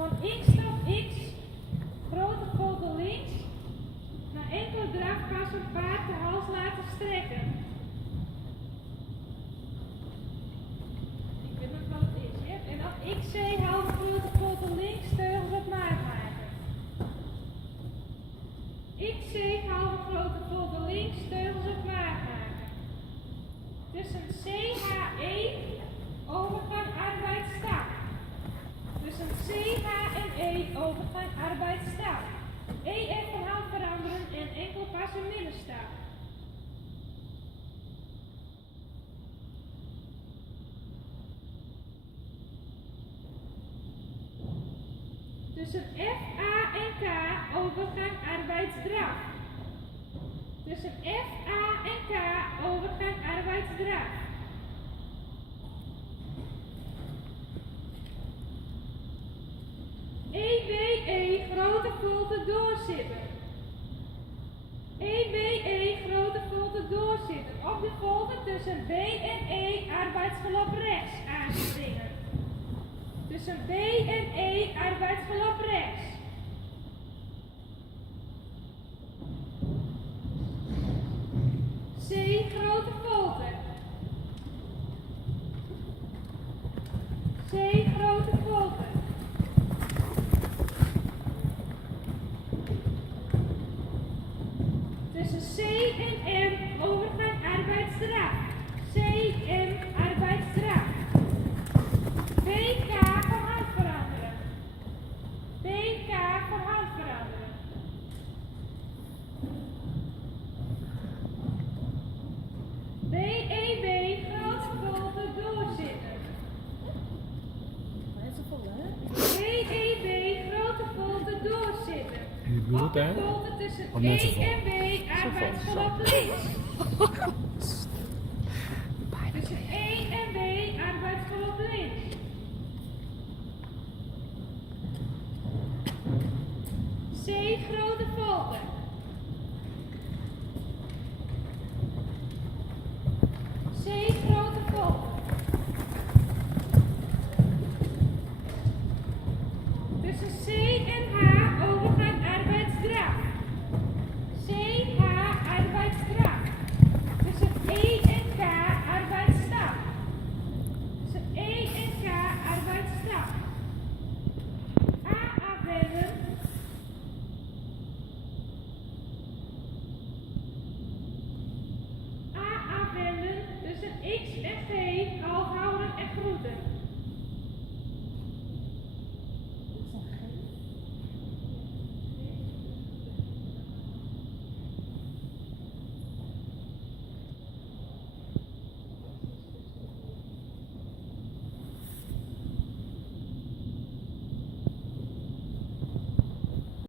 Van X tot X, grote folder links. Na enkele drafpas een paard de hals laten strekken. Ik weet nog wat het is, ja? En dan XC, halve grote folder links, teugels op maat maken. XC, halve grote folder links, teugels op maat maken. Tussen CH1, overgang arbeidsstap. Tussen CH en E, overgang arbeidsstap. EF van hand veranderen en enkel pas een middenstap. Tussen F, A en K, overgang arbeidsdraf. Tussen F, A en K, overgang arbeidsdraf. EBE, grote volte doorzitten. EBE, grote volte doorzitten. Op de volte tussen B en E, arbeidsgelop rechts aanspringen. Tussen B en E, arbeidsgelop rechts. C, grote volte. C, grote volte. Tussen C en M, overgang arbeidsdraf. C, M, arbeidsdraf. BK van hand veranderen. BK van hand veranderen. BEB, grote volte doorzitten. BEB, grote volte doorzitten. Op de volte tussen E en B, arbeidsgelop links. Tussen E en B, arbeidsgelop links. C, grote volte. C, grote volte. Tussen C en H,